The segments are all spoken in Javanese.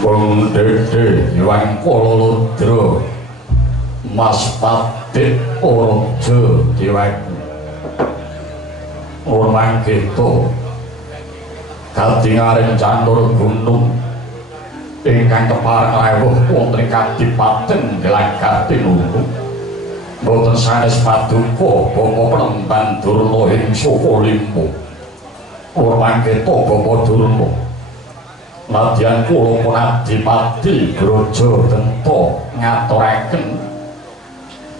Wong Dede Iwan Kololodro Mas Patik Orojo Dewaku Urmang Geto Kadingaring Candur Gunung ingkang kepareng rawuh wonten Kadipaten Glagati Nunu boten sanes paduka Bapa Penemban Durna ing Soko Limo Urmang Geto Bapa Durna nadyan kula pun Adipati Brojo Dento ngaturaken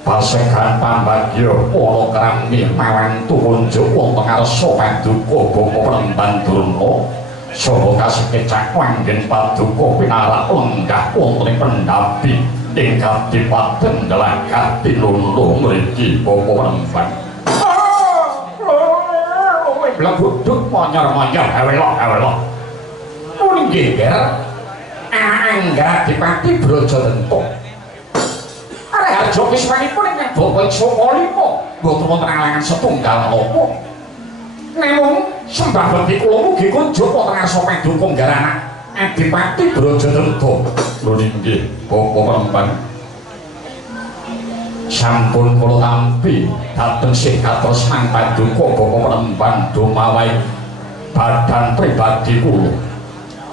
pasekan pambagya para krami mawan tunjuk wonten ngarsa paduka Bapa Penemban Durna saha kasekecak wanggen paduka pinarak lenggah wonten ing Pendapi ing Kadipaten Glagati Nunu mriki Bapa Penemban. Blabudut monyor-monyor hawelok. Nggih, Ger. Angga Adipati Brojo Dento. Arek harja kiswanipun ingkang Bapa Soko Limo boten wonten alangan setunggal napa. Namung sembah bekti kula mugi kunjuk wonten ngarsa paduka nggarana Adipati Brojo Dento. Lho nggih, Bapa Penemban. Sampun kula tampi dhateng sih katresnan paduka Bapa Penemban dumawahi badan pribadi kula.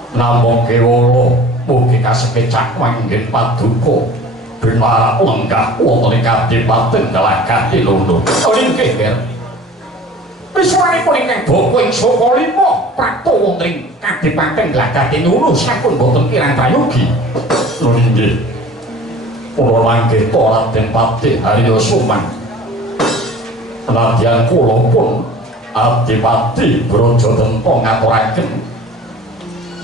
Namung kewala mugi kasekecak wanggen paduka pinarak lenggah wonten ing Kadipaten Glagati Nunu. Nggih, Ger. Wiswanipun ingkang Bapa ing Soko Limo prato wonten ing Kadipaten Glagati Nunu sampun boten kirang prayogi. Nggih. Kula manggeta Raden Patih Haryo Suman. Nadyan kula pun Adipati Brojo Dento ngaturaken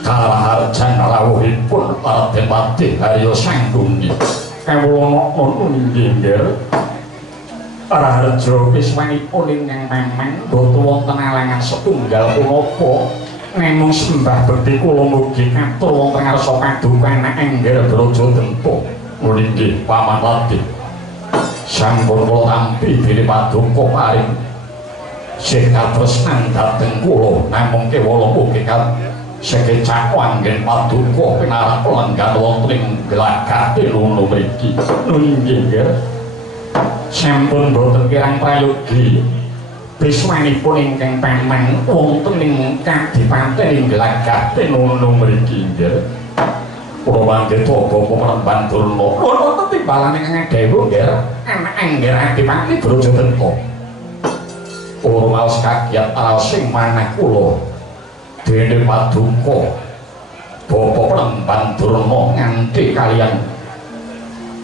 kalaharjan rawuhipun Raden Patih Haryo Sanggungi. Kawula ngono nggih, Nger. Raharja wiswanipun ingkang memang boten wonten alangan setunggal punapa. Namung sembah bekti kula mugi katur wonten ngarsa paduka anak Engger Brojo Dento. Nggih, Paman Lati. Sampun kula tampi dene paduka paring sih katresnan dhateng kula namung kewala mugi sekecak wanggen paduka pinarak lenggah wonten ing Glagati Nunu mriki. Nggih, Ger. Sampun boten kirang prayogi bismanipun ingkang pamang wonten ing Kadipaten ing Glagati Nunu mriki, Ger. Kula manggeta Bapa Penemban Durna. Wonten timbalan ingkang dewa, Ger. Anak Engger Adipati Brojo Dento. Urmaos kagiat raosing manah kula dene paduka Bapa Penemban Durna nganti kaliyan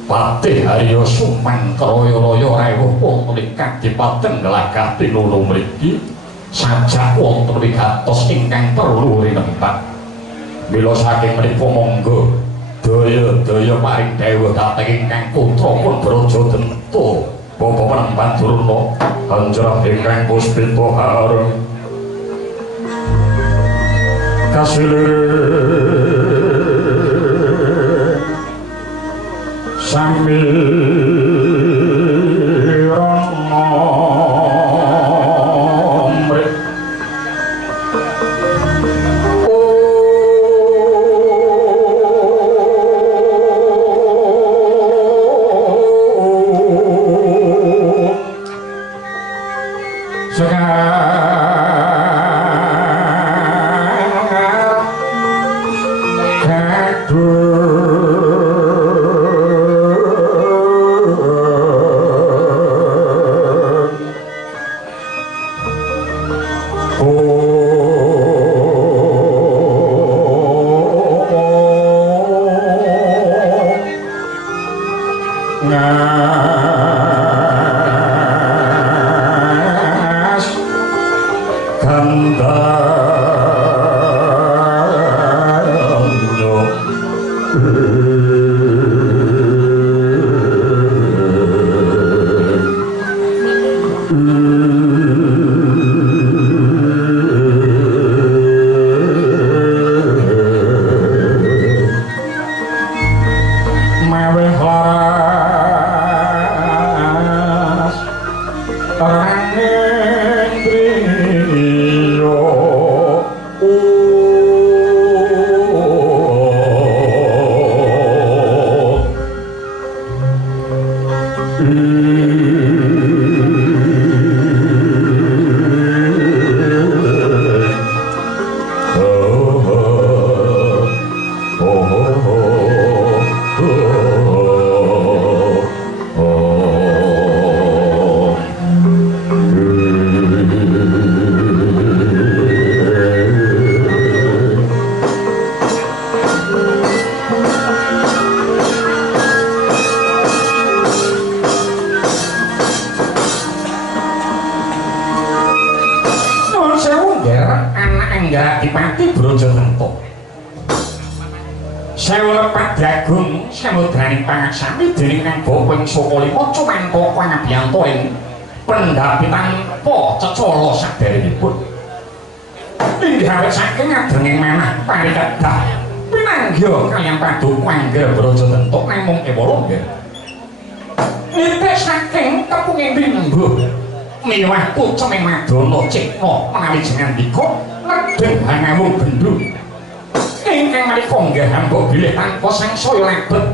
Patih Haryo Suman kraya-raya rawuh wonten ing Kadipaten Glagati Nunu mriki sajak wonten wigatos ingkang perlu rinempat. Mila saking menika monggo daya-daya paring dawuh dhateng ingkang putra pun Brojo Dento Bapa Penemban Durna kanjeng ingkang puspita harum kasilir sami Sewu lepat jagung samudraning pangaksami dening Kang Bopeng Sokolimo cumangka pangabiyanto ing pendhapitan po cecala sadèrèngipun. Inggih awit saking adrenging manah parikedah pinanggya kaliyan Paduka Angger Braja Tentuk namung ewala nggih. Nitik saking tepunging rimbuh miwah puceming Madana Cikna menawi jengandika nedheng hangawung bendu. Ingkang menika nggih hamba bilih tanpa sangsaya lebet.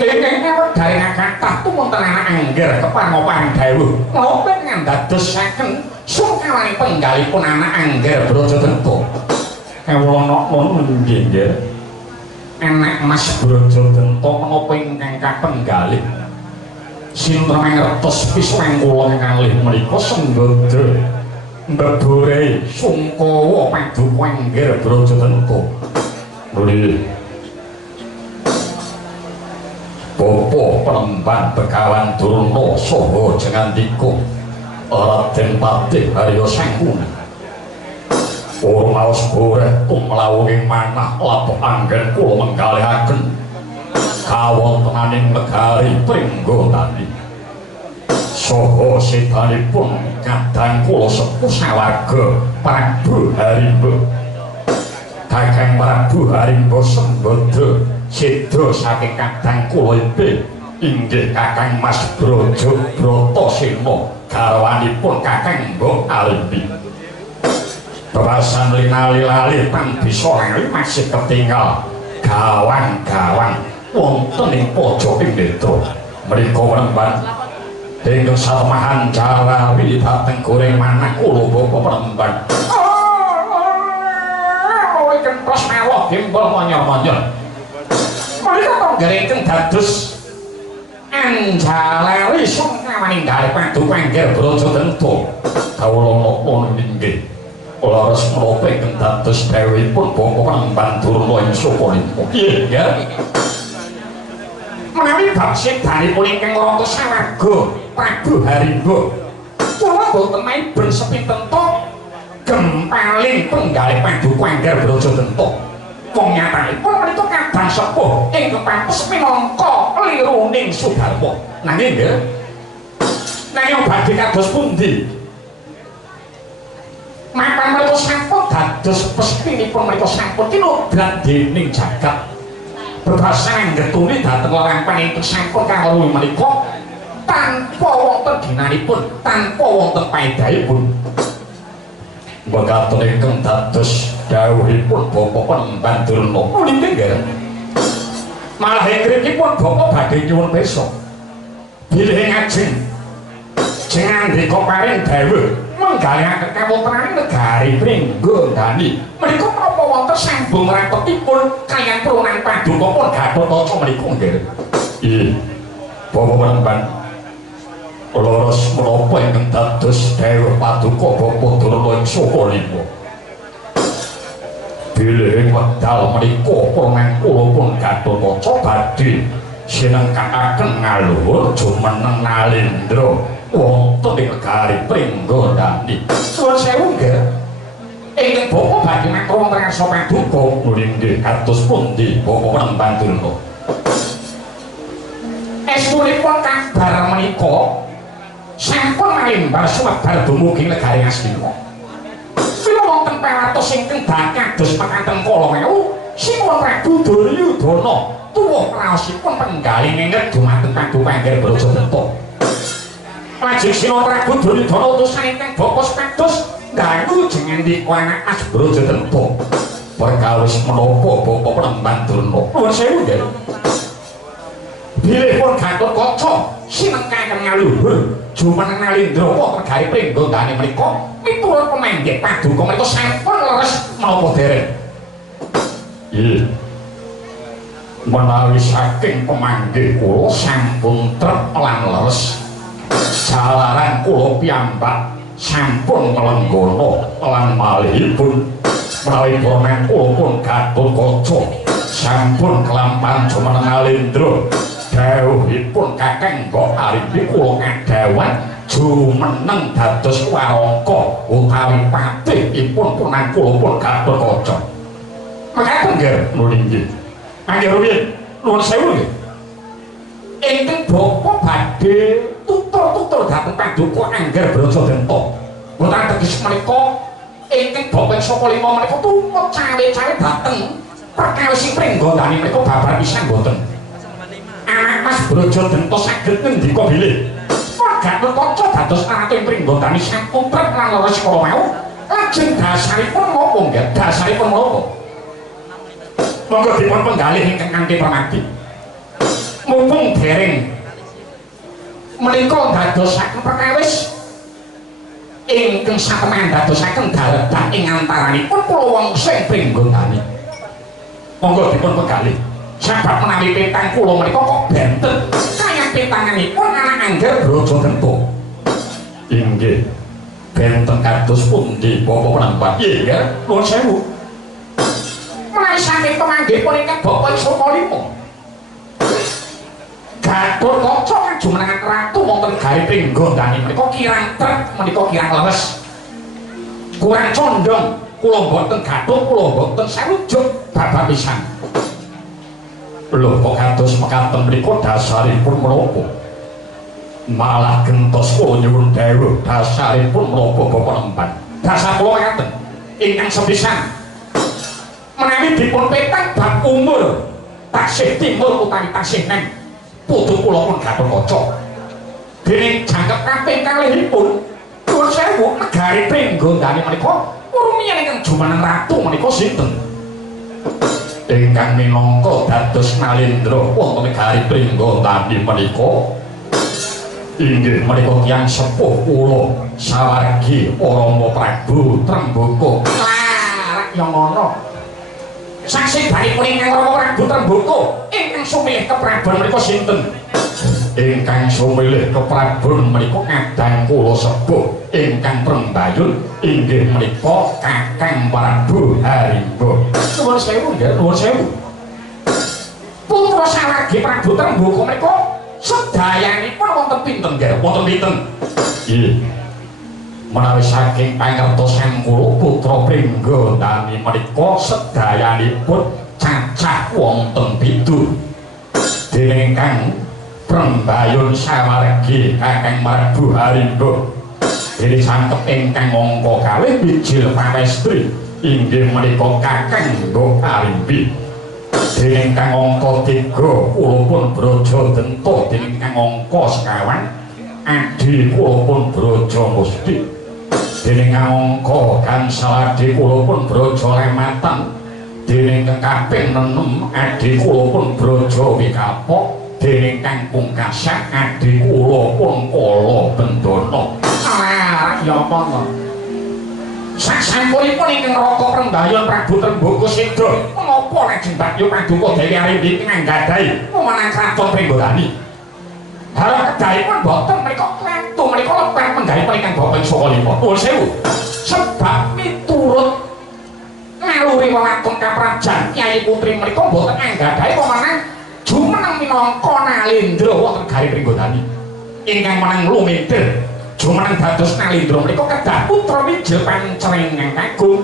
Ingkang wedharing kathah tumunten anak Angger kepangopan dawuh menapa ngandadosaken sungkawani penggalipun anak Angger Braja Tentuk. Kawula ngono nggih. Anak Mas Braja Tentuk menapa ingkang kapenggalih sinten mangertos pisang kula kalih menika senggoda mbebore Sungkawa Paduka Angger Braja Tentuk. Nuli Bapak Penemban Begawan Durna saha jengandika Raden Patih Harya Sangkuna. Para maos boreh tumlawuhing manah lapuk anggen kula menggalihaken kawontenaning negari Pringgotani. Saha sedanipun kadang kula sepuh sawarga Prabu Harimba. Kakang Prabu Harimba senggoda seda saking kadang kula inggih Kakang Mas Braja Bratasena garwanipun Kakang Mbok Arimbi. Babasan linali-lali tan bisa lali masih ketinggal gawang-gawang wonten ing pojoking netra. Mrika Penemban ingkang satemahan jalawi dhateng goreng manah kula Bapak Penemban. Ingkang pros mewah gembol monyor-monyor. Menika tanggalipun dados anjalawi sungkawaning dalem Paduka Angger Braja Tentuk. Kawula napa inggih kula res menapa ingkang dados dawuhipun Bapak Penemban Durna ing Sokolimo. Nggih, ya. Menawi bab sedanipun ingkang rata sawarga Prabu Harimba kula boten main sepinten to gempaling penggalih Paduka Angger Braja Tentuk. Wong nyatanipun menika kadang sepuh ingkang pantes minangka liruning Sudarma. Nanging nggih nanging badhe kados pundi? Maka menika sampun dados pestinipun menika sampun tinobran dening jagat. Bebasan getuni dhateng lampahan ingkang sampun kawruh menika tanpa wonten ginanipun, tanpa wonten paedahipun. Mekaten ingkang dados dawuhipun Bapak Penemban Durna. Niki nggih. Malah inggihipun Bapak badhe nyuwun pirsa. Bilih ngajeng jengandika paring dawuh menggalihaken kawontenaning negari Pringgondani. Menika menapa wonten sambung rapetipun kaliyan Prunan Paduka pun Gatotkaca menika nggih. Nggih. Bapak Penemban kula ros menapa ingkang dados dawuh Paduka Bapak Durna ing Sokolimo. Bilih wekdal menika Prunan kula pun Gatotkaca badhe sinengkakaken ngaluhur jumeneng Nalendra wonten ing negari Pringgondani. Suwun sewu nggih. Ingkang Bapak badhe matur ngarsa Paduka nggih kados pundi Bapak Penemban Durna. Estunipun kabar menika sampun malimbar sumebar dumugi negari Astina. Kula wonten pawartos ingkang kados mekaten kala mewu sinuwun Prabu Duryudana tuwuh raosipun penggalih ngenget dumateng Paduka Angger Braja Tentuk. Lajeng sinuwun Prabu Duryudana utusan ingkang bapa supados ganggu jengandika anak Mas Braja Tentuk. Perkawis menapa Bapak Penemban Durna? Nuwun sewu nggih. Bilih pun Gatotkaca sinengkaken ngaluhur jumeneng Nalendra wonten negari Pringgondani menika miturut pemanggih Paduka menika sampun leres menapa dereng. Nggih. Menawi saking pemanggih kula sampun trep lan leres. Jalaran kula piyambak sampun melenggana lan malihipun menawi Prunan kula pun Gatotkaca sampun kelampahan jumeneng Nalendra. Dawuhipun Kakang Mbok Arimbi kula ngadawan jumeneng dados warangka utawi patihipun Prunan kula pun Gatotkaca. Mekaten nggih nggih. Angger rumiyin nuwun sewu nggih. Ingkang bapa badhe tutur-tutur dhateng Paduka Angger Brajadanta. Boten teges menika ingkang bapa saka lima menika tumut cawe-cawe dhateng perkawis pringgondani menika babar pisan boten. Anak Mas Brajadanta saged ngendika bilih. Gak kaca dados anak pringgondani sampun trep lan leres kala mau. Lajeng dasaripun napa nggih? Dasaripun napa? Monggo dipun penggalih ingkang kanthi permati. Mumpung dereng menika dadosaken perkawis ingkang satemah dadosaken daredan ing antaranipun kula wong sing pringgondani. Monggo dipun penggalih. Sebab menawi petang kula menika kok benten kaya petanganipun anak Angger Brajadanta. Inggih. Benten kados pundi Bapak Penambat? Nggih, nuwun sewu. Menawi saking pemanggihipun ingkang Bapak Sokalima. Gatot kaca kajumenengan ratu wonten gawe pringgondani menika kirang trep menika kirang leres. Kurang condong kula mboten gatot kula mboten sarujuk babar pisan. Lho kok kados mekaten mriku dasaripun menapa? Malah gentos kula nyuwun dawuh dasaripun menapa Bapak Penambat? Dasar kula ngaten ingkang sepisan menawi dipun petang bab umur taksih timur utawi taksih nem putu kula pun gatot kaca. Dening jangkep kaping kalihipun nuwun sewu negari pringgondani menika rumiyin ingkang jumeneng ratu menika sinten? Ingkang minangka dados Nalendra wonten negari pringgondani menika. Inggih menika tiyang sepuh kula sawargi Rama Prabu Tremboko. Lah ya ngono. Saksidanipun ingkang Rama Prabu Tremboko ingkang sumilih keprabon menika sinten? Ingkang sumilih keprabon menika kadang kula sepuh ingkang Prembayun inggih menika Kakang Prabu Harimba. Nuwun sewu nggih, nuwun sewu. Putra sawargi Prabu Tremboko menika sedayanipun wonten pinten nggih? Wonten pinten? Nggih. Menawi saking pangertosan kula putra pringgondani menika sedayanipun cacah wonten 7. Dening Kang Prembayun sawargi Kakang Prabu Harimba dene sangkep ingkang angka kalih Wijil Pawestri inggih menika Kakang Mbok Arimbi. Dening kang angka 3 kula pun Brajadanta, dening kang angka sekawan Adi kula pun Brajamusti. Dening kang angka gangsal Adi kula pun Brajalematan. Dening kang kaping 6 Adi kula pun Brajawikapok. Dening kang pungkasan Adi kula pun Kala Bendana. Ya apa to? Sasampunipun ingkang Raka Prembayun Prabu Tremboko Seda menapa lajeng Bagyo Paduka Dewi Arimbi nggadhahi pemenang kraton Pringgondani. Harap kedahipun boten menika klantu menika leper penggalipun ingkang Bapak Sokalima. Nuwun sewu. Sebab miturut naluri wewengkon kaprajan Kyai Putri menika boten nggadhahi pemenang jumeneng minangka Nalendra wonten gawe Pringgondani. Ingkang menang lumitir jumeneng dados Nalendra menika kedah putra Wijil Pancrengang Kagung.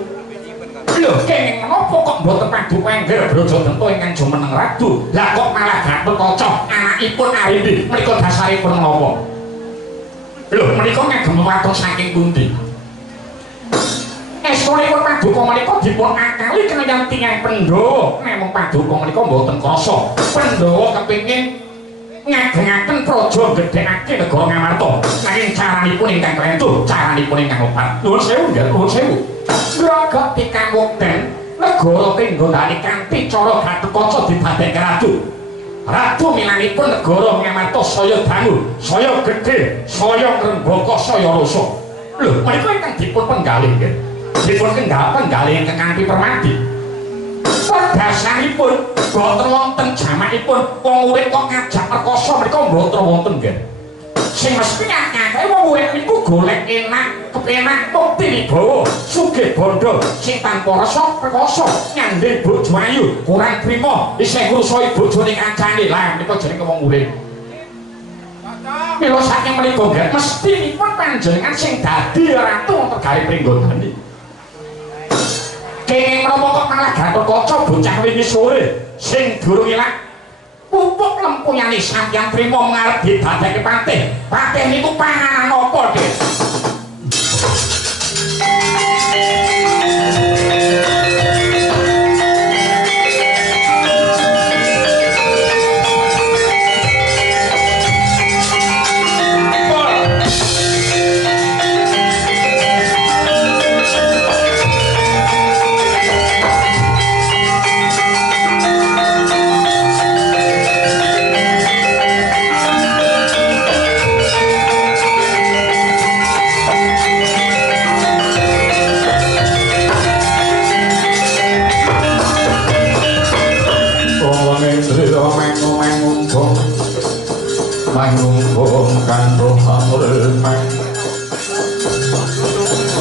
Lho kenging menapa kok mboten Paduka Angger Brajadanta ingkang jumeneng ratu? Lah kok malah Gatot Kaca anakipun Arimbi menika dasaripun menapa? Lho menika ngagem waton saking pundi? Estunipun Paduka menika dipun akali kaliyan tiyang Pandhawa. Namung Paduka menika mboten krasa. Pandhawa kepengin ngagengaken praja gedhekake negara Ngamarta. Nanging caranipun ingkang klentu, caranipun ingkang lepat. Nuwun sewu nggih, nuwun sewu. Grogok pikangguten negara Pringgondani kanthi cara Gatot Kaca didadekake ratu. Ratu milanipun negara Ngamarta saya dangu, saya gedhe, saya ngrembaka, saya rasa. Lho, menika ingkang dipun penggalih nggih. Dipun penggalih ingkang kanthi permati. Dasaripun boten wonten jamakipun wong urip kok ngajak perkasa menika mboten wonten nggih. Sing mesti akeh wong urip niku golek enak, kepenak mukti wibawa, sugih bondo sing tanpa rasa perkasa nyandhe bojo ayu, kurang trima isih ngrusoi bojone kancane. Lah menika jenenge wong urip. Mila saking menika nggih mestinipun panjenengan sing dadi ratu wonten gawe Pringgondani. kenging menapa kok malah Gatotkaca bocah wingi sore sing durung ilang pupuk lempunyane sampeyan trima ngarep didadekake patih. Patih niku panganan apa, Dik? Manunggung kandho hamurmang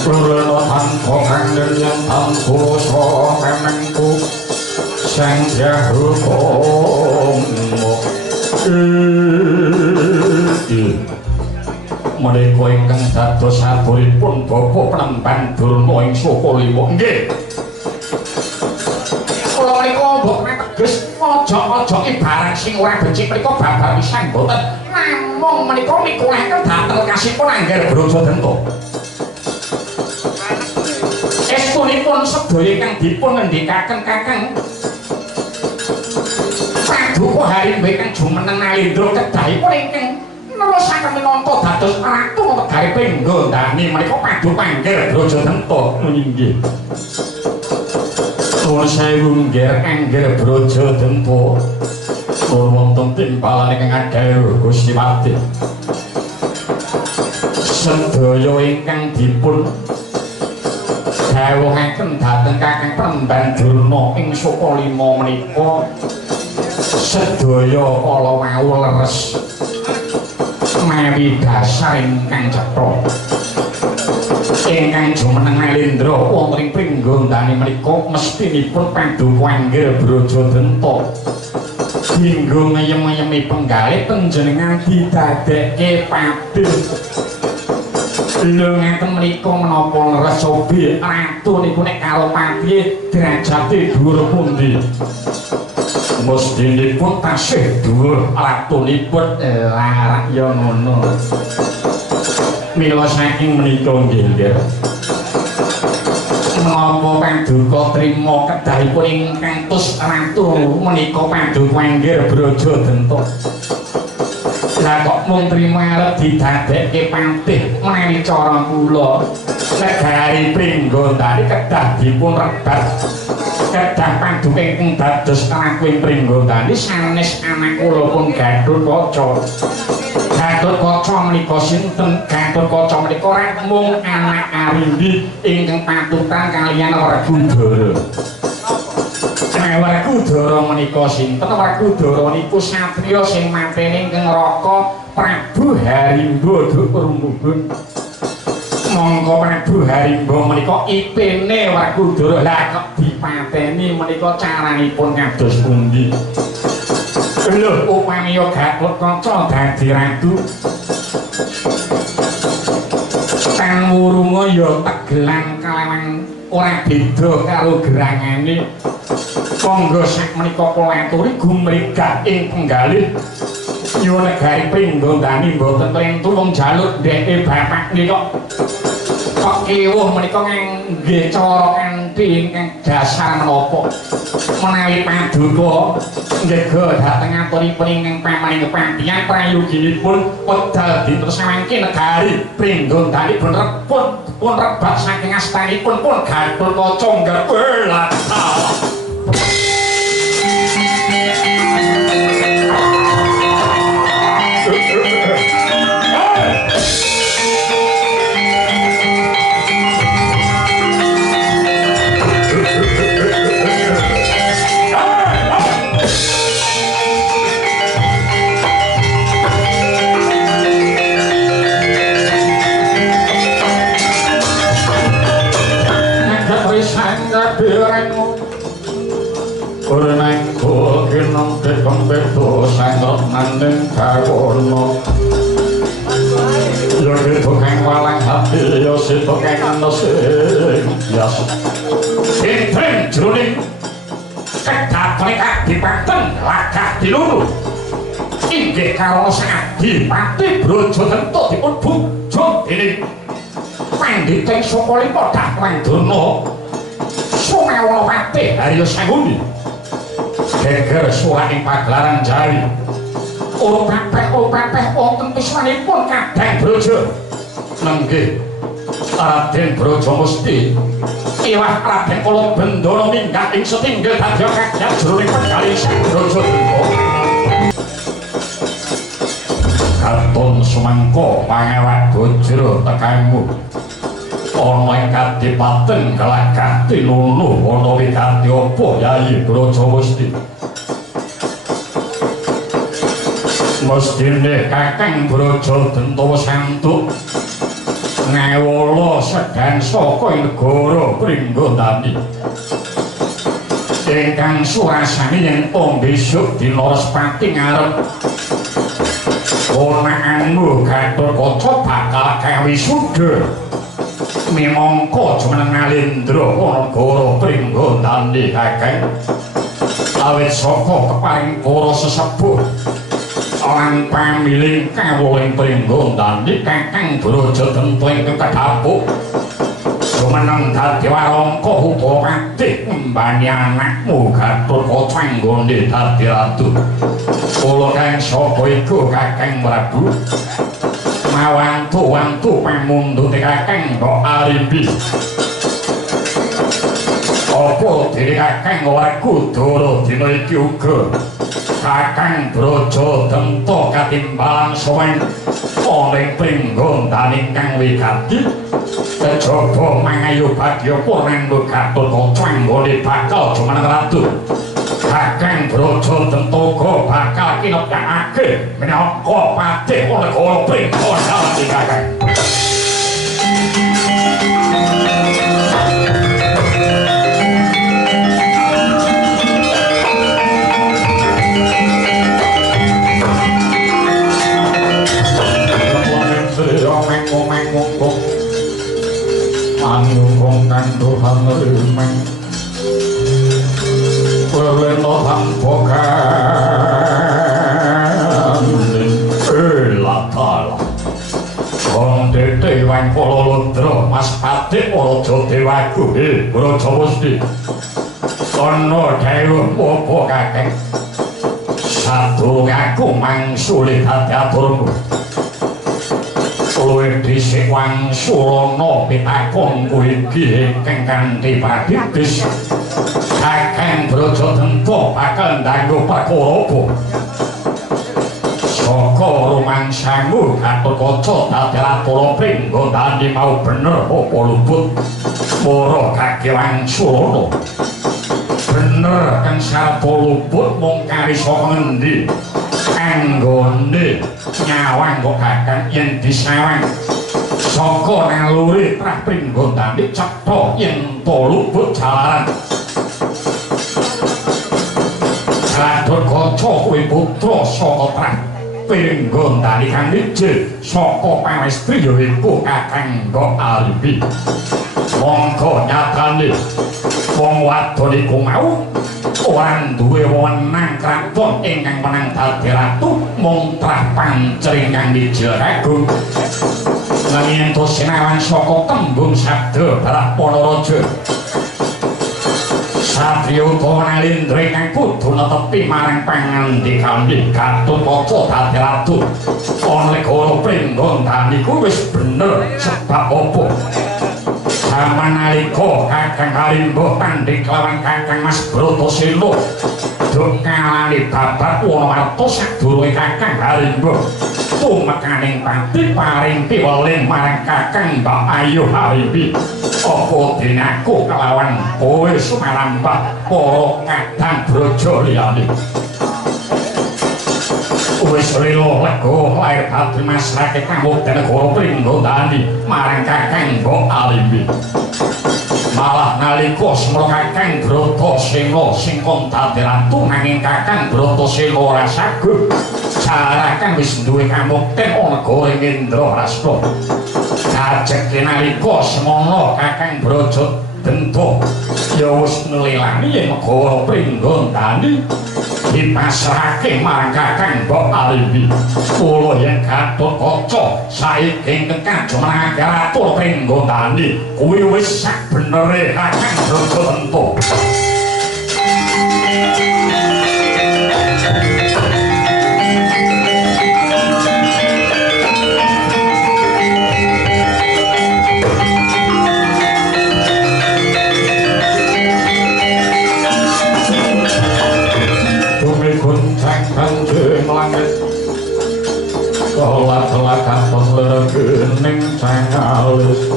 Lurana tanpa kandhen tanpa samengku sang jahukum menika ingkang dados saburipun Bapak Penemban Durna ing Sukalima nggih kula menika mbok teges aja ibarat sing ora becik menika babar pisan mboten namung menika mikulaken dhateng kasipun Angger Brajadenta estunipun sedaya kang dipun ngendikaken Kakang Paduka Harimbe kang jumeneng Nalendra kedahipun ingkang nerusaken minangka dados ratu negari Penggondani menika Paduka Angger Brajadenta nggih Nuwun sewu nggih Angger Brajadenta nuwun wonten timpalan ingkang ageng Gusti Pati sedaya ingkang dipun dawuhaken dhateng Kakang Penemban Durna ing Sukalima menika sedaya kala wau leres mawi dasar ingkang cetha ingkang jumeneng Nalendra wonten ing Penggondani menika mestinipun Paduka Angger Brajadenta dinggo ngeyem-ngeyemi penggalih panjenengan didadekke padhe lho ngeten menika menapa leres sobi ratu niku nek karo patihe derajate dhuwur pundi mestinipun tasih dhuwur ratunipun larak ya ngono mila saking menika nggih menapa Paduka trima kedahipun ingkang tus ratu menika Paduka Angger Brajadenta lah kok mung trima arep didadekke patih menawi cara kula negari Penggondani kedah dipun rebat kedah Paduka ingkang dados ratu ing Penggondani sanes anak kula pun Gatotkaca Gatotkaca menika sinten Gatotkaca menika rek mung anak Arimbi ingkang patutan kaliyan Werkudara Werkudara menika sinten Werkudara niku satriya sing matene ing neraka Prabu Harimba Durmugun monggo Prabu Harimba menika ipene Werkudara lah kok dipateni menika caranipun kados pundi lho upami Gatotkaca dadi ratu kang wurunga ya tegelan kalawan ora beda karo gerangane monggo sak menika kula aturi gumregah ing penggalih nyuwun negari Penggondani mboten tentu wong jaluk ndeke bapak nika kok kiwuh menika nggih cara kanthi ingkang dasar menapa menawi Paduka nggega dhateng aturipun ingkang pamaring pantian prayoginipun wedal ditresnawake negari Penggondani pun rebat saking astanipun pun Gatotkaca nggak Purnangku kinong tekong beto sangrot nandeng kawono Yogi tukang walang hati Yosi tukang nesing Yas Sintre mereka dipaten lagah dilulu inggih karo Adipati Brajadanta dipun bujuk dening Pandhita Sukalima Dharmadana Sumewapati Harya Sanguni geger surak ing pagelaran Jawi Upapeh wonten pismanipun Kadang Braja nenggih Raden Brajamusti iwah Raden Kala Bendana minggat ing setinggil dadya kagyat jroning penggalih Sang Brajadanta katon sumangka pangewak Bajra tekanmu ana ing kadipaten Glagah tinulu ana wigati apa Yayi Brajamusti mestine Kakang Brajadanta santuk ngewala sedan saka negara Pringgondani ingkang surasane yen besok dina Respati ngarep ponakanmu Gatotkaca bakal kawisuda minangka jumeneng Nalendra negara Pringgondani Kakang awit saka keparing para sesepuh lan pamiling kawuling Pringgondani Kakang Brajadanta ingkang kadhapuk jumeneng dadi warangka Utapati ngembani anakmu Gatotkaca anggone dadi ratu kula kang sapa iku Kakang Prabu mawantu-wantu pamundhute Kakang Mbok Arimbi apa dene Kakang Werkudara dina iki uga Kakang Brajadanta katimbalan sowan ana ing Pringgondani kang wigati kejaba mangayu bagya Purnama Gatotkaca anggone bakal jumeneng ratu Kakang Brajadanta uga bakal kinepyakake minangka patih negara Pringgondani Kakang Anggung kanduhan rimeng Weleno hampokan Elatala Konde Dewan Pololodro Mas Pati Polojo Dewaku Brajamusti Kono Dewa Popo Kakek Satu aku mangsuli hati aturmu luwih dhisik wangsulana pitakon kuwi iki ingkang kanthi paditis Kakang Brajadanta bakal ndanggo perkara apa saka rumangsamu Gatotkaca dadi ratu Pringgondani mau bener apa luput para kake wangsulana bener kang sarta luput mung kari saka ngendi anggone nyawang kok Kakang yen disawang saka naluri Prah Pringgondani cetha yen to luput jalaran Gatotkaca kuwi putra saka Prah Pringgondani kang ijil saka pangestri ya iku Kakang Mbok Arimbi monggo nyatane wong wadon iku mau ora duwe wewenang kraton ingkang menang dadi ratu mung Prah Pancring kang ijil kagung nanging ento sinawan saka tembung sabda Brahmana Raja Satriya utawa Nalendra kang kudu netepi marang pangandikane Gatotkaca dadi ratu ana negara Pringgondani ku wis bener sebab apa zaman nalika Kakang Harimba tandhing kelawan Kakang Mas Bratasena duk kalani babat Wonowarta sadurunge Kakang Harimba tumekaning pati paring piweling marang Kakang Mbak Ayu Harimbi apa dene aku kelawan kowe sumarambah para kadang braja liyane wis rela lega lair dadi masrake kamukten negara Pringgondani marang Kakang Mbok Arimbi malah nalika semana Kakang Bratasena sing kon dadi ratu nanging Kakang Bratasena ora saguh jarakan wis duwe kamukten ana negara Indrarasta kajeke nalika semana Kakang Dento ya wis nlelani yen negara Pringgondani dipasrahke marang Kakang Mbok Arimbi. Kula yen Gatotkaca saiki kekang Jomangaratul Pringgondani kuwi wis sak benere Kakang Brododento. Kanjeng langit kolat-kolat katon leregening cangalis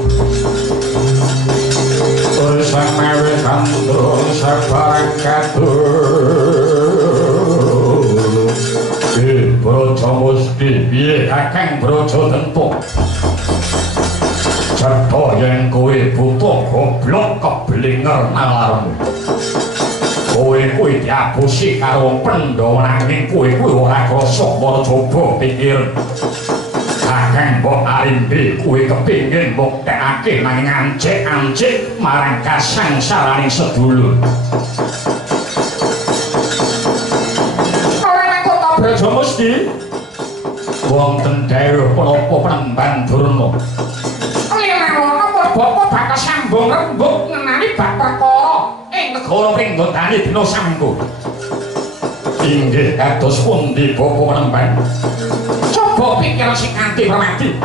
urusan mewe kandung sabarang kadur Brojo Musti piye Kakang Brododento cetha yen kowe buta goblok keblinger nalarmu kowe kuwi diapusi karo wong Pandhawa nanging kowe kuwi ora krasa ora coba pikir Kakang Mbok Arimbi kowe kepengin mbuktekake nanging ancik-ancik marang kasangsaraning sedulur ora nang kota Brojo Musti wonten daerah menapa Penemban Durna Bapak bakal sambung rembug ngenani bab perkara ing negara Pringgondani dina samengko. Inggih kados pundi Bapak Penemban? Coba pikir sing kanthi permati.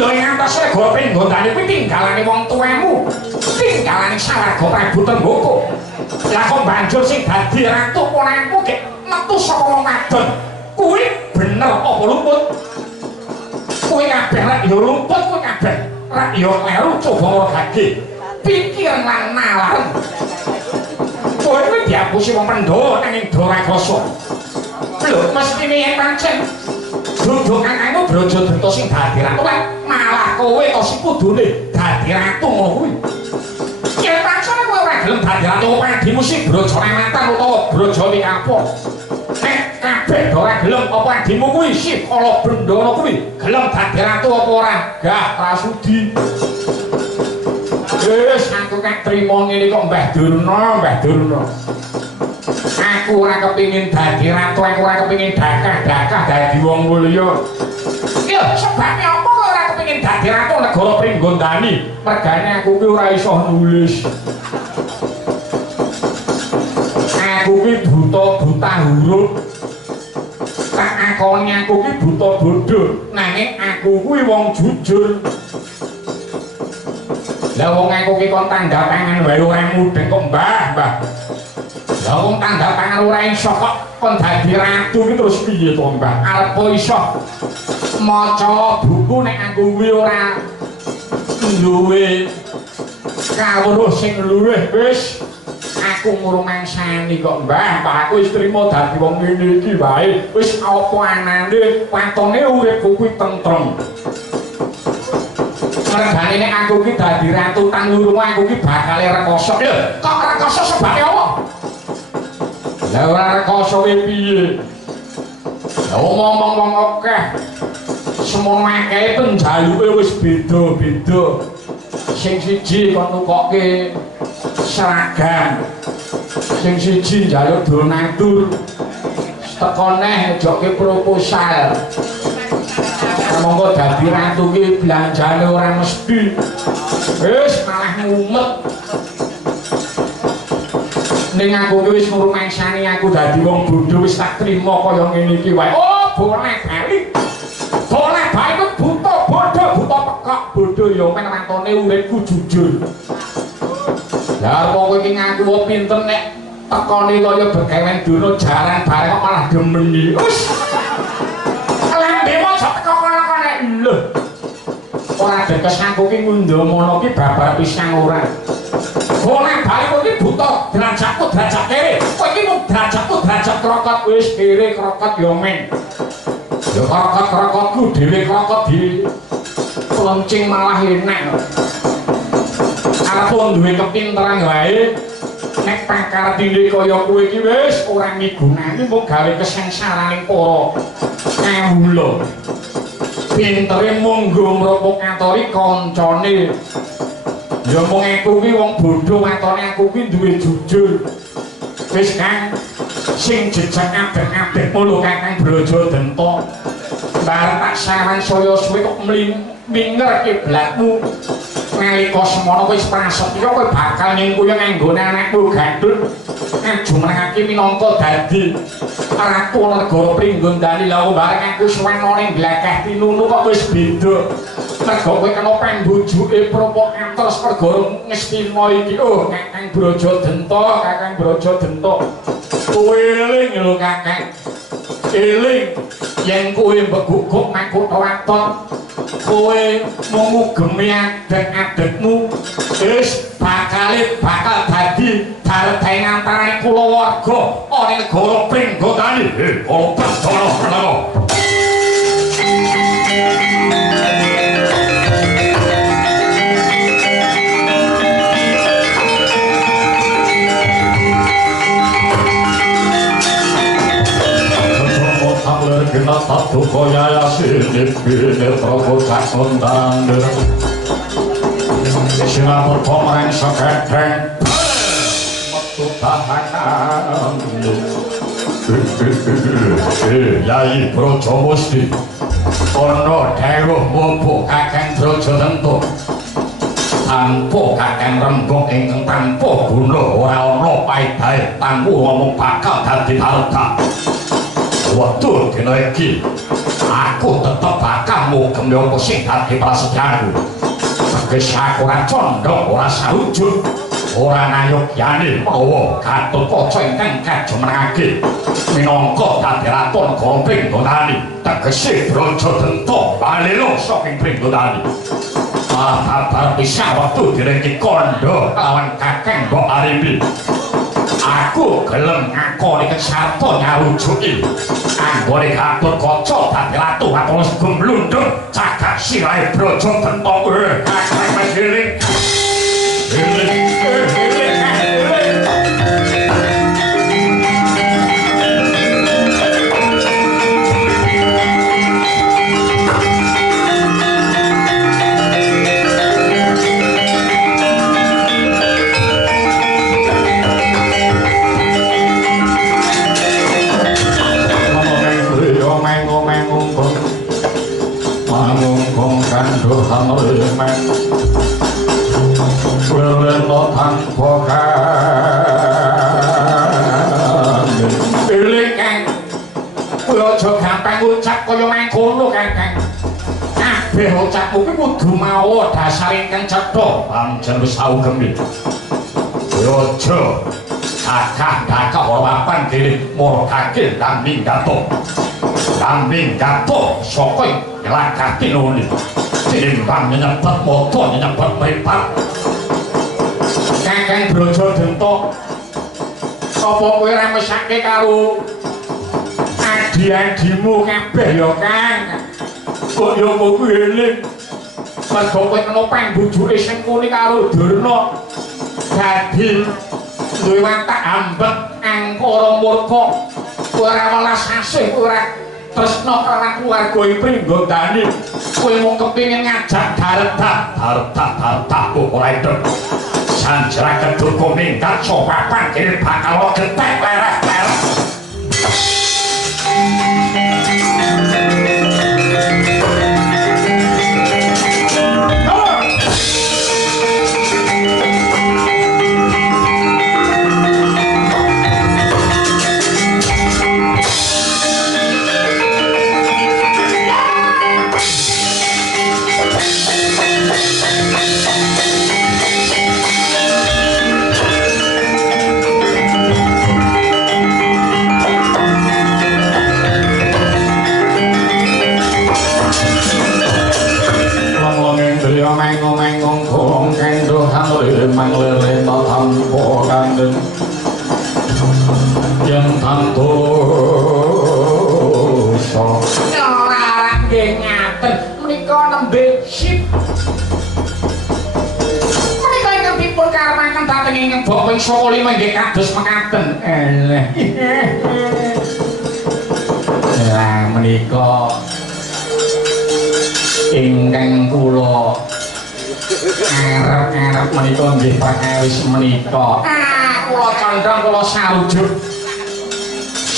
Lho ing antas negara Pringgondani kuwi tinggalane wong tuwemu, tinggalane Sawarga Prabu Tremboko. Lah kok banjur sing dadi ratu ponakmu gek metu saka wong wadon. Kuwi bener apa luput? Kuwi kabeh rek ya luput kuwi kabeh. Rak yo kleru coba ngorgake pikir lan nalar kowe kuwi diapusi wong Pandhawa nanging ora krasa lho mestine yen pancen dudu kakangmu Brododento sing dadi ratu malah kowe to sing kudune dadi ratu ngono kuwi yen pancen kowe ora gelem dadi ratu padimu sing Brajanematan utawa Brajawikapa nek kabeh ora gelem apa adimu kuwi sih ala Bendana kuwi gelem dadi ratu apa ora gah Rasudi wis aku kek trimo ngene kok Mbah Durna aku ora kepengin dadi ratu aku ora kepengin dakah-dakah dadi wong mulya yo sebabe apa kok ora kepengin dadi ratu negara Pringgondani mergane aku ki ora iso nulis aku ki buta huruf tak akoni aku ki buta bodoh nanging aku kuwi wong jujur lah wong aku ki kon tanda tangan wae ora mudeng kok mbah lah wong tanda tangan ora iso kok kon dadi ratu ki terus piye to mbah arep iso maca buku nek aku kuwi ora duwe kawruh sing luwih wis aku ngrumangsani kok mbah aku wis trimo dadi wong ngene iki wae wis apa anane watone uripku kuwi tentrem mergane nek aku ki dadi ratu tanurmu aku ki bakal rekoso lho kok rekoso sebabe apa lha ora rekoso piye lha ngomong wong akeh semono akeh penjaluke wis beda-beda sing siji kon nukokke seragam sing siji njaluk donatur teko neh njokke proposal monggo dadi ratu ki belanjane ora mesti wis malah ngumet ning aku ki wis ngrumangsani aku dadi wong bodho wis tak trima kaya ngene iki wae oh boleh bali ku buta pekak bodho ya men mantone uripku jujur lah kok iki ngaku pinter nek tekone kaya bekewen dono jaran bareng kok malah demeni wis lambemu aja teko kono-kono lho ora dekes aku ki ngundhomono ki babar pisang ora boleh bali kowe ki buta derajatku derajat kere kowe ki mung derajatku derajat krokot wis kere krokot ya men ya krokot-krokotku dhewe krokot di lonceng malah enak arep duwe kepinteran wae nek pakartine kaya kowe iki wis ora migunani mung gawe kesengsaraning para kawula pintere mung nggo mropok ngatori kancane Ya mung aku kuwi wong bodho watone aku kuwi duwe jujur. Wis Kang, sing jejak adek-adek mulo Kakang Brajadenta. Bareng tak saran saya suwe kok minger kiblatmu. Nalika semono wis prasetya kowe bakal nyengkuyung anggone anakmu Gatut. Aju menengake minangka dadi ratu negara Pringgondani. Lah bareng aku suweno ning glagah tinunu kok wis beda. Mergo kowe kena pembujuke provokator perkara Ngastina iki. Oh, Kakang Brajadenta, Kakang Brajadenta. Kowe eling lho Kakang. Eling yen kowe mbeguguk makutha waton. Kowe ngugemi adek-adekmu wis bakal dadi dardaing antaraning kulawarga ana negara Pringgondani. Ora percaya. Kena satu koya yasin bine Prabu Sakondang Singapura pemain seketeng metu tahanan Yai Brajamusti ana dawuh mopo Kakang Brajadenta tanpa Kakang Rembug ingkang tanpa guna ora ana paedahe tanpa ngomong bakal dadi tarta. Waktu dina iki aku tetep bakal ngugemi apa sing dadi prasetyaku. Tegese aku ora condong, ora saujud, ora ngayogyani mawa Gatotkaca ingkang kajumenengake minangka dadi ratu negara Pringgondani. Tegese Brajadenta balelo saking Pringgondani. Babar bisa waktu dina iki kandha lawan Kakang Mbok Arimbi. Aku gelem ngakoni kesarta nyarujuki anggone Gatotkaca dadi ratu atau gemblundung cagak sirahe Brajadenta. Kakang Majiling Kandhuhan remen welena tanpa kandhen eling Kang aja gampang ucap kaya mangkono Kakang. Kabeh ucapmu kuwi kudu mawa dasar ingkang cetha pancen wis saugemi. Aja kakah-kakah ora papan dhewe murkake Lambing Gatot. Lambing Gatot saka glagah tinuni timbang nyebet moto nyebet mripat. Kakang Brajadenta apa kowe ora mesake karo adi-adimu kabeh ya Kang? Kok ya kowe eling mergo kowe kena pembujuke sing muni karo Durna dadi duwe watak ambek angkara murka ora welas asih ora tresna karo keluarga Pringgondani. Kowe mung kepengin ngajak Darta ora itu sanjra keduku minggat sopapan kini bakal getek lereh-lereh. Manglele tanpa kandhen yen tantosa ora nggih ngaten menika nembe sip menika ingkang dipun karemaken dhateng ingkang Bapa Saka Lima nggih kados mekaten. Lah menika ingkang kula Arep-arep menika nggih pakawis menika. Kula condong kula sarujuk.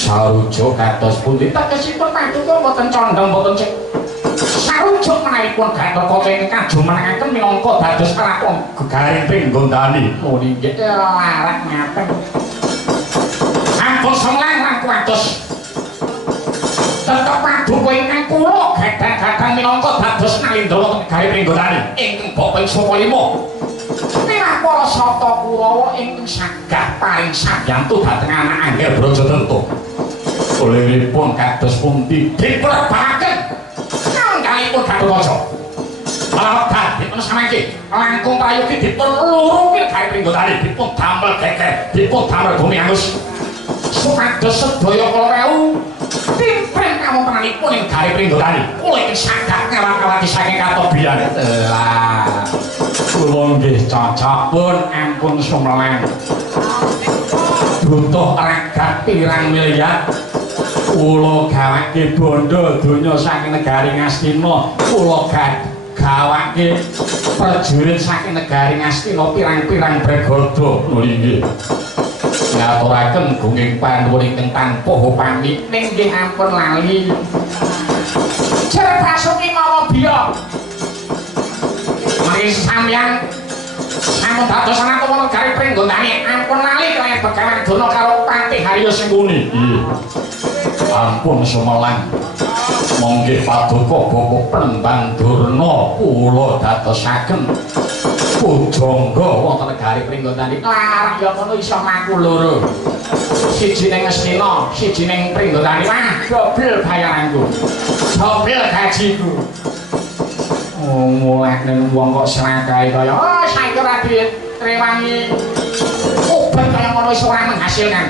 Sarujuk kados pundi tegesipun paduka mboten condong mboten cek. Sarujuk menahipun Gatotkaca ingkang jumenengaken minangka dados kelakon gegaring Pringgondani. Muni nggih larak ngaten. Sampun semlang langkung atus. Tetep paduka ingkang kula gadhah-gadhah minangka dados nalindra gawe Pringgondani ingkang bapa saka 5. Tirah para sata Kurawa ingkang sagah paring sabiyantu dhateng anak Angger Brajadanta. Olehipun kados pundi diprabakaken kalenggalipun Gatotkaca. Malawetah dipun samangke langkung prayogi dipun lurupi gawe Pringgondani dipun damel geger dipun damel bumi angus. Supados sedaya kala rewu timpring kawontenanipun ing gawe Pringgondani kula ingkang sagah ngawak-awaki saking katobian. Lah kula nggih cocok pun ampun sumelang. Butuh ragat pirang miliar kula gawake bondo donya saking negari Ngastina, kula gawake prajurit saking negari Ngastina pirang-pirang brigada. Nggih ngaturaken gunging panduwun ingkang tanpa upami ning nggih ampun lali Jer Basuki Mawabia. Mari sampeyan sampun dados anak kula negari Pringgondani ampun lali kaliyan begawan dono karo Patih Haryo Sengkuni. Ampun sumelang monggih paduka Bapa Pembang Durna kula dadosaken pujangga wonten negari Pringgondani. Larang ya ngono iso mlaku loro. Siji ning Ngastina, siji ning Pringgondani. Wah, dobel bayaranku. Dobel gajiku. Mulai ning wong kok serakahe kaya saiki ora ditrewangi obat kaya ngono iso ora menghasilkan.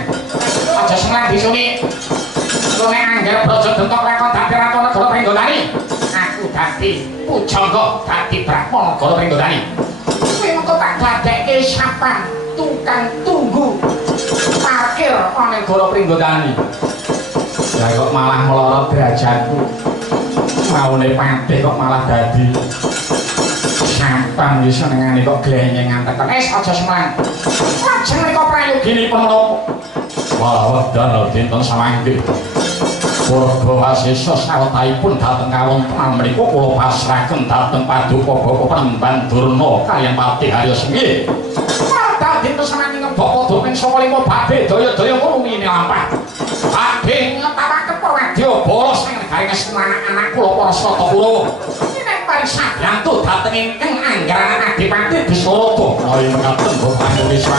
Aja semlang disuni. Kowe Angger Brajadanta lakon dadi ratu negara Pringgondani. Aku dadi pujangga dadi Brahmana negara Pringgondani. Kowe mengko tak dadekke sapan tukang tunggu parkir ana negara Pringgondani. Ya kok malah melorot derajatku. Maune Patih kok malah dadi sampang wis senengane kok glenyengan tekan. Aja semlang. Lajeng menika prayoginipun menapa? Walawedal dinten samangke. Purba Wasesa sawetahipun dhateng kawontenan menika kula pasrahaken dhateng paduka Bapa Pembang Durna kaliyan Patih Haryo Sengkuni. Padha dinten samangke Bapa Doping saka 5 badhe daya-daya ngumine lampah. Badhe ngetawaken perwadya bala sing negari Ngastina anak kula para sata Kurawa. Nek paring sabiyantu dhateng ingkang Anggranan Adipati Biswarata. Mari mekaten Bapak Indonesia